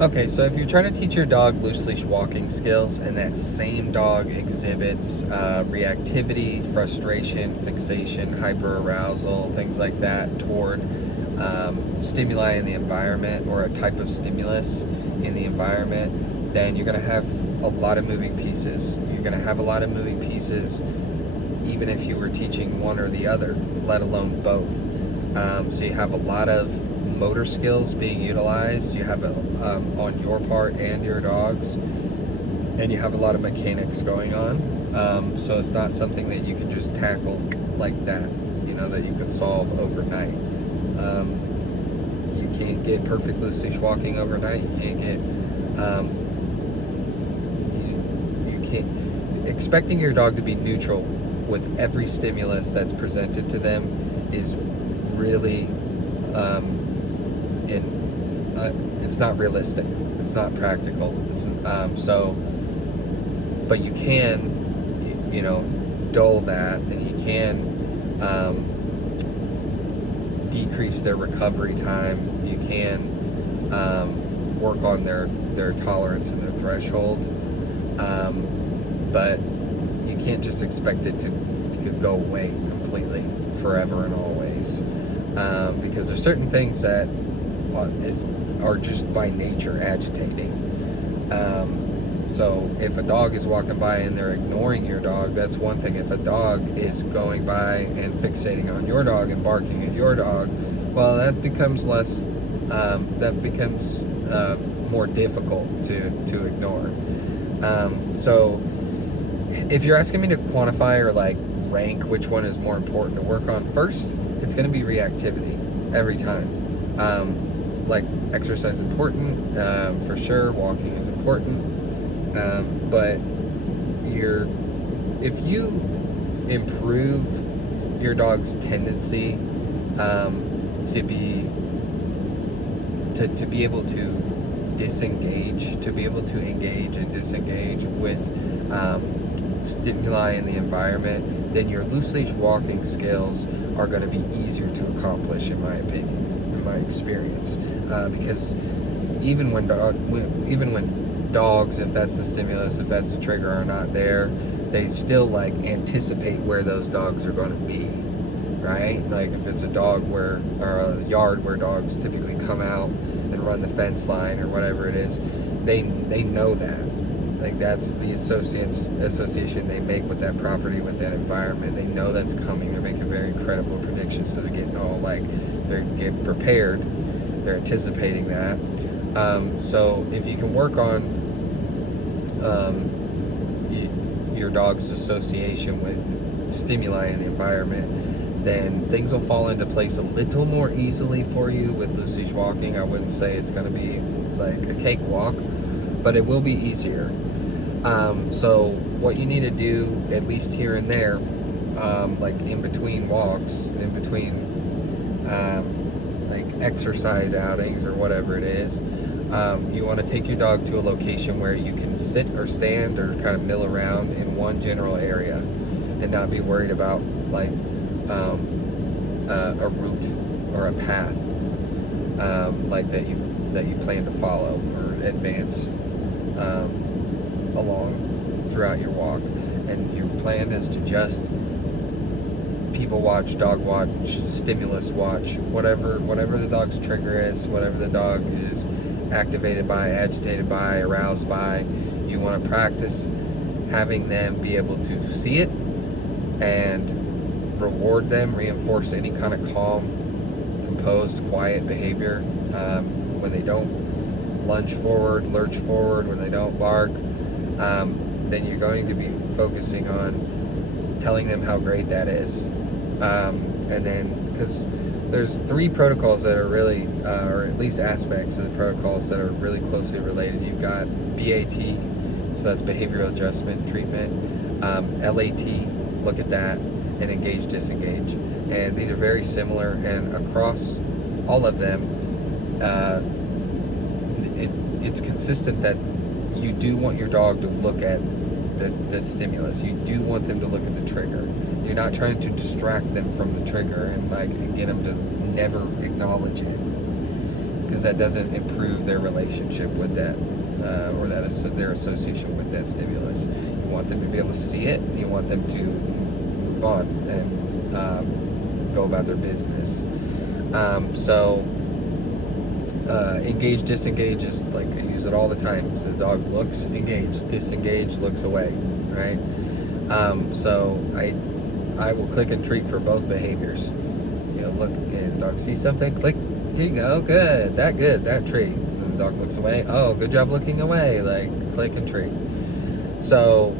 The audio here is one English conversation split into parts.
Okay, so if you're trying to teach your dog loose leash walking skills and that same dog exhibits reactivity, frustration, fixation, hyperarousal, things like that toward stimuli in the environment or a type of stimulus in the environment, then you're going to have a lot of moving pieces. You're going to have a lot of moving pieces even if you were teaching one or the other, let alone both. So you have a lot of motor skills being utilized. You have on your part and your dog's, and you have a lot of mechanics going on. So it's not something that you can just tackle like that. That you could solve overnight. You can't get perfect loose leash walking overnight. You can't get you can't expecting your dog to be neutral with every stimulus that's presented to them is really it's not realistic. It's not practical. But you can, dull that, and you can decrease their recovery time. You can work on their tolerance and their threshold, but you can't just expect it to go away completely forever and always, because there's certain things that are just by nature agitating. So if a dog is walking by and they're ignoring your dog, that's one thing. If a dog is going by and fixating on your dog and barking at your dog, well, that becomes more difficult to ignore. So if you're asking me to quantify or like rank which one is more important to work on first, it's going to be reactivity every time. Like exercise is important, for sure. Walking is important, but if you improve your dog's tendency to be able to disengage, to be able to engage and disengage with stimuli in the environment, then your loose leash walking skills are going to be easier to accomplish, in my opinion, in my experience, because even when dogs, if that's the stimulus, if that's the trigger, are not there, they still like anticipate where those dogs are going to be, right? Like if it's a yard where dogs typically come out and run the fence line or whatever it is, they know that. Like that's the association they make with that property, with that environment. They know that's coming. They're making very credible predictions. So they're getting all they're getting prepared. They're anticipating that. So if you can work on your dog's association with stimuli in the environment, then things will fall into place a little more easily for you with loose leash walking. I wouldn't say it's going to be like a cakewalk, but it will be easier. So what you need to do, at least here and there, like in between walks, in between like exercise outings or whatever it is, you want to take your dog to a location where you can sit or stand or kind of mill around in one general area and not be worried about like a route or a path like that you plan to follow or advance along throughout your walk. And your plan is to just people watch, dog watch, stimulus watch, whatever the dog's trigger is, whatever the dog is activated by, agitated by, aroused by. You want to practice having them be able to see it and reward them, reinforce any kind of calm, composed, quiet behavior when they don't lunge forward, lurch forward, when they don't bark. Then you're going to be focusing on telling them how great that is. And then, because there's 3 protocols that are really, or at least aspects of the protocols that are really closely related. You've got BAT, so that's behavioral adjustment treatment, LAT, look at that, and engage, disengage. And these are very similar, and across all of them, it's consistent that you do want your dog to look at the stimulus. You do want them to look at the trigger. You're not trying to distract them from the trigger and get them to never acknowledge it, because that doesn't improve their relationship with that, or their association with that stimulus. You want them to be able to see it, and you want them to move on and go about their business. Engage, disengage is like, I use it all the time. So the dog looks, engaged, disengage, looks away, right? So I will click and treat for both behaviors. You know, look, and the dog sees something, click, here you go, good, that treat. And the dog looks away, oh, good job looking away, like, click and treat. So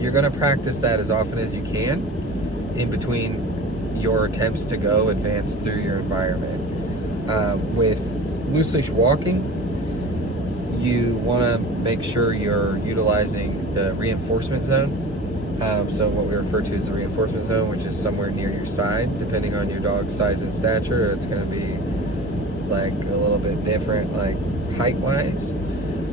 you're going to practice that as often as you can in between your attempts to go advance through your environment. With loose leash walking, you want to make sure you're utilizing the reinforcement zone. So what we refer to as the reinforcement zone, which is somewhere near your side. Depending on your dog's size and stature, it's going to be like a little bit different, like height-wise,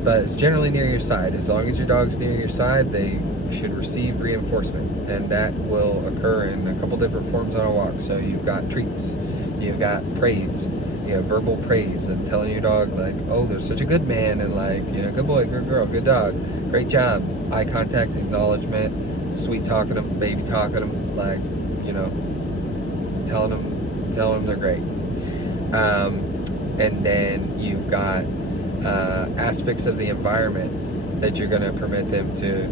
but it's generally near your side. As long as your dog's near your side, they should receive reinforcement, and that will occur in a couple different forms on a walk. So you've got treats, you've got praise, you have verbal praise and telling your dog, like, oh, they're such a good man, and like, you know, good boy, good girl, good dog, great job. Eye contact, acknowledgement, sweet talking them, baby talking them, like, you know, telling them they're great. And then you've got aspects of the environment that you're going to permit them to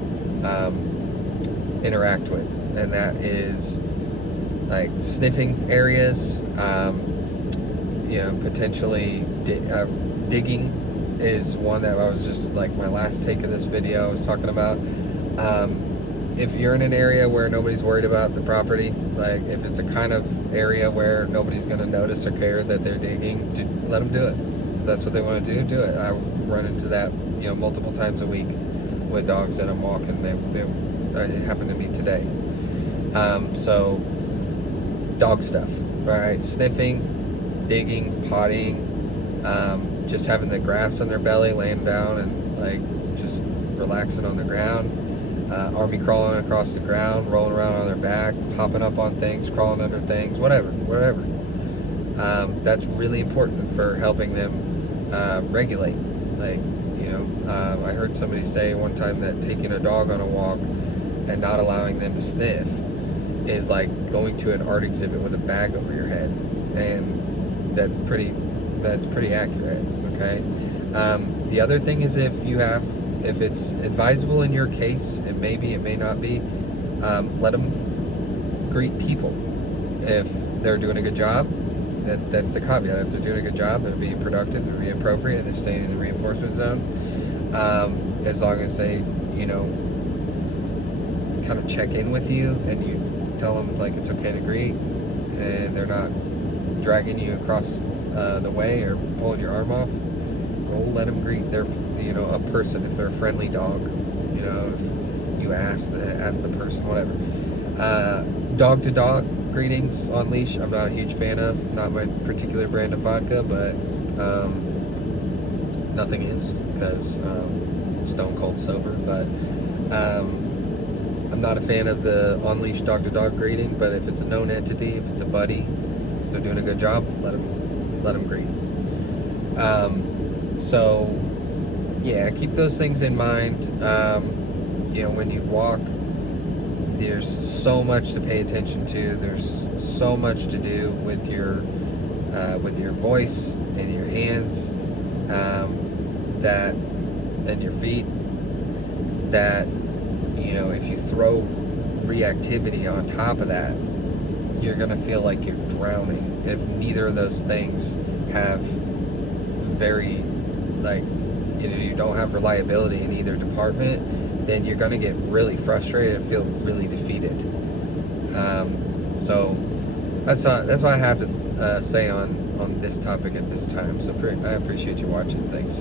interact with, and that is like sniffing areas, you know, potentially digging is one that I was just, like, my last take of this video I was talking about. If you're in an area where nobody's worried about the property, like if it's a kind of area where nobody's going to notice or care that they're digging, let them do it. If that's what they want to do it. I run into that, you know, multiple times a week with dogs that I'm walking. It happened to me today. So dog stuff, all right, sniffing, digging, pottying, just having the grass on their belly, laying down and like just relaxing on the ground, army crawling across the ground, rolling around on their back, hopping up on things, crawling under things, whatever. That's really important for helping them regulate. Like, you know, I heard somebody say one time that taking a dog on a walk and not allowing them to sniff is like going to an art exhibit with a bag over your head, and that's pretty accurate. Okay. The other thing is, if it's advisable in your case, and maybe it may not be, let them greet people. If they're doing a good job, that's the caveat. If they're doing a good job, they're being productive, they're being appropriate, and they're staying in the reinforcement zone, as long as they, you know, kind of check in with you and you tell them like it's okay to greet, and they're not dragging you across the way or pulling your arm off, go let them greet their, you know, a person. If they're a friendly dog, you know, if you ask the person, whatever. Dog to dog greetings on leash, I'm not a huge fan of. Not my particular brand of vodka, but nothing is, because stone cold sober. But I'm not a fan of the on-leash dog-to-dog greeting, but if it's a known entity, if it's a buddy, if they're doing a good job, let them greet. So, yeah, keep those things in mind. You know, when you walk, there's so much to pay attention to. There's so much to do with your voice and your hands, and your feet, that, you know, if you throw reactivity on top of that, you're gonna feel like you're drowning. If neither of those things have very, like, you know, you don't have reliability in either department, then you're gonna get really frustrated and feel really defeated. So that's what I have to say on this topic at this time. So I appreciate you watching. Thanks.